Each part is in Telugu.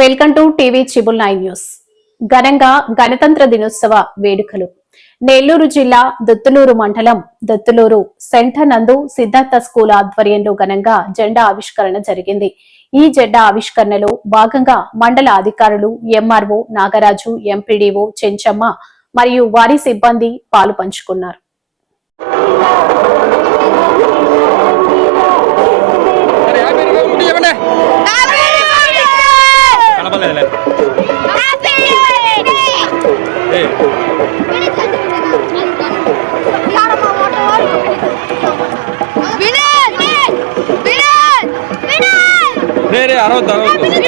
వెల్కమ్ టు టీవీ చిబుల్ నైన్ న్యూస్. ఘనంగా గణతంత్ర దినోత్సవ వేడుకలు. నెల్లూరు జిల్లా దొత్తులూరు మండలం దొత్తులూరు సెంటర్ నందు సిద్ధార్థ స్కూల్ ఆధ్వర్యంలో ఘనంగా జెండా ఆవిష్కరణ జరిగింది. ఈ జెండా ఆవిష్కరణలో భాగంగా మండల అధికారులు ఎంఆర్ఓ నాగరాజు ఎంపీడీఓ చెంచమ్మ మరియు వారి సిబ్బంది పాలు పంచుకున్నారు. আরও দাঁড়াও তো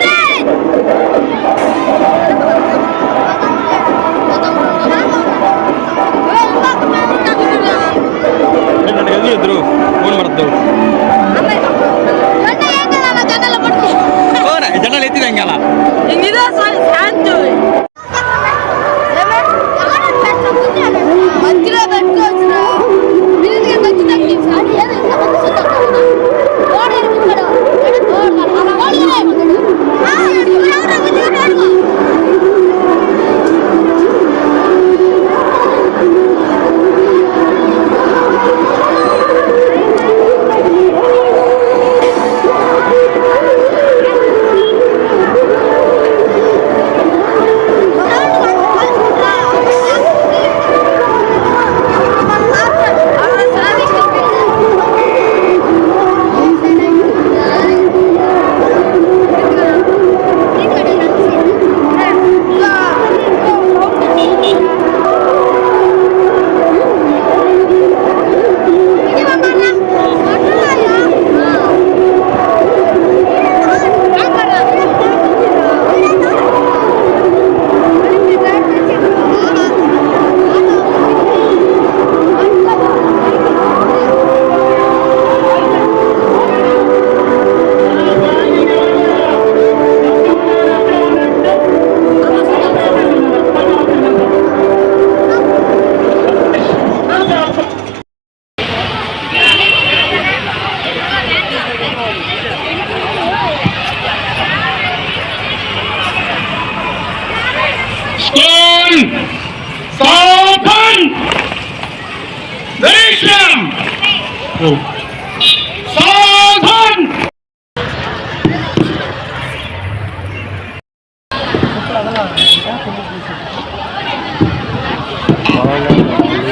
Southern!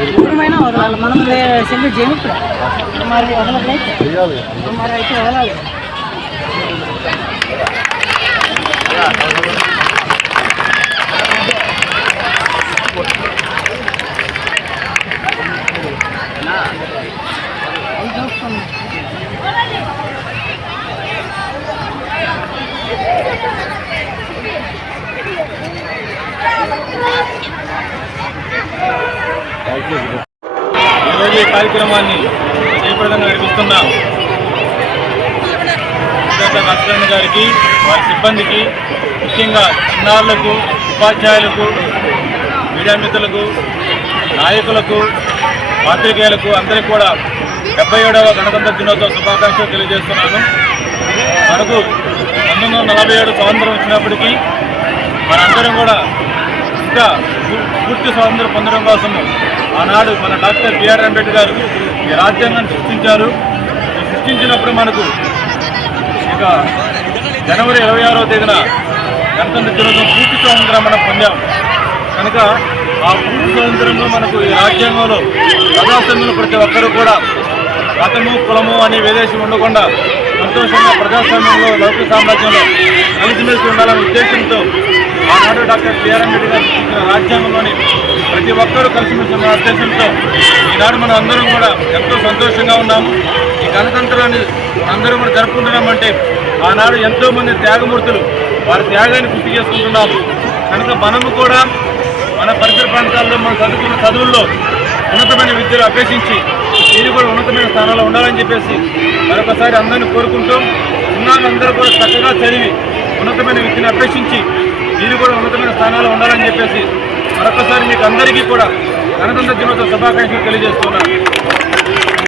దూరమైన వదలాలి మనం సెల్లు చేయము ఇప్పుడు మరి వదలట్లయితే మరి అయితే వదలాలి ఈరోజు ఈ కార్యక్రమాన్ని చేపడంగా నడిపిస్తున్న సుజాత గారికి వారి సిబ్బందికి ముఖ్యంగా చిన్నారులకు ఉపాధ్యాయులకు మీడియా మిత్రులకు నాయకులకు పాత్రికేయులకు అందరికీ కూడా డెబ్బై ఏడవ గణతంత్ర దినోత్సవ శుభాకాంక్షలు తెలియజేస్తున్నాను. మనకు పంతొమ్మిది వందల నలభై ఏడు స్వాతంత్రం వచ్చినప్పటికీ మనందరం కూడా ఇంకా పూ- పూర్తి స్వాతంత్రం పొందడం కోసము ఆనాడు మన డాక్టర్ బిఆర్ అంబేద్కర్ ఈ రాజ్యాంగాన్ని సృష్టించారు. సృష్టించినప్పుడు మనకు ఇక జనవరి ఇరవై ఆరో తేదీన గణతంత్ర దినోత్సవం పూర్తి స్వాతంత్రం మనం పొందాం. కనుక ఆ పూర్తి స్వాతంత్రంలో మనకు ఈ రాజ్యాంగంలో ప్రజాస్వామ్యంలో ప్రతి ఒక్కరూ కూడా మతము కులము అనే విదేశం ఉండకుండా సంతోషంగా ప్రజాస్వామ్యంలో లౌకిక సామ్రాజ్యంలో కలిసిమెలిసి ఉండాలనే ఉద్దేశంతో ఆనాడు డాక్టర్ బిఆర్ అంబేద్కర్ రాజ్యాంగంలోని ప్రతి ఒక్కరూ కలిసిమెలిసి ఉన్న ఉద్దేశంతో ఈనాడు మనం అందరం కూడా ఎంతో సంతోషంగా ఉన్నాము. ఈ గణతంత్రాన్ని అందరూ కూడా జరుపుకుంటున్నామంటే ఆనాడు ఎంతో మంది త్యాగమూర్తులు వారి త్యాగాన్ని గుర్తు చేసుకుంటున్నాము కనుక మనము కూడా మన పరిసర ప్రాంతాల్లో మనం చదువుకున్న చదువుల్లో ఉన్నతమైన విద్యలు అభ్యసించి మీరు కూడా ఉన్నతమైన స్థానంలో ఉండాలని చెప్పేసి మరొకసారి అందరిని కోరుకుంటూ ఉన్నాళ్ళందరూ కూడా చక్కగా చదివి ఉన్నతమైన విద్యను అభ్యసించి మీరు కూడా ఉన్నతమైన స్థానాల్లో ఉండాలని చెప్పేసి మరొకసారి మీకు అందరికీ కూడా గణతంత్ర దినోత్సవ శుభాకాంక్షలు తెలియజేస్తున్నాను.